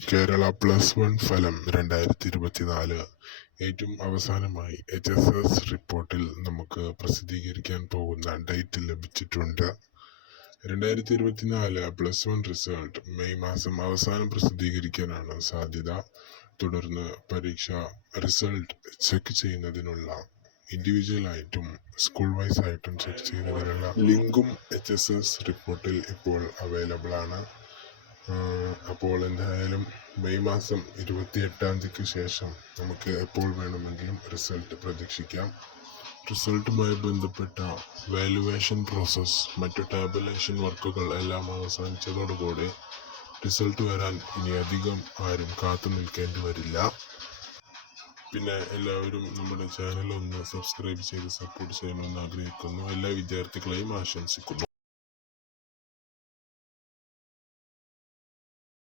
കേരള +1 ഫലം 2024 ഏറ്റവും അവസാനമായി HSS റിപ്പോർട്ടിൽ നമുക്ക് പ്രസിദ്ധീകരിക്കാൻ പോകുന്ന ഡേറ്റ് ലഭിച്ചിട്ടുണ്ട്. 2024 +1 റിസൾട്ട് മെയ് മാസം അവസാനം പ്രസിദ്ധീകരിക്കാനാണ് സാധ്യത. തുടർന്ന് പരീക്ഷ റിസൾട്ട് ചെക്ക് ചെയ്യുന്നതിനുള്ള ഇൻഡിവിജ്വലായിട്ടും സ്കൂൾ വൈസ് ആയിട്ടും ചെക്ക് ചെയ്യുന്നതിനുള്ള ലിങ്കും HSS റിപ്പോർട്ടിൽ ഇപ്പോൾ അവൈലബിൾ ആണ്. അപ്പോൾ എന്തായാലും മെയ് മാസം 28-ാം തീയതിക്ക് ശേഷം നമുക്ക് എപ്പോൾ വേണമെങ്കിലും റിസൾട്ട് പ്രതീക്ഷിക്കാം. റിസൾട്ടുമായി ബന്ധപ്പെട്ട വാല്യുവേഷൻ പ്രോസസ്, മറ്റു ടാബുലേഷൻ വർക്കുകൾ എല്ലാം അവസാനിച്ചതോടുകൂടി റിസൾട്ട് വരാൻ ഇനി അധികം ആരും കാത്തു നിൽക്കേണ്ടി വരില്ല. പിന്നെ എല്ലാവരും നമ്മുടെ ചാനൽ ഒന്ന് സബ്സ്ക്രൈബ് ചെയ്ത് സപ്പോർട്ട് ചെയ്യണമെന്ന് ആഗ്രഹിക്കുന്നു. എല്ലാ വിദ്യാർത്ഥികളെയും ആശംസിക്കുന്നു.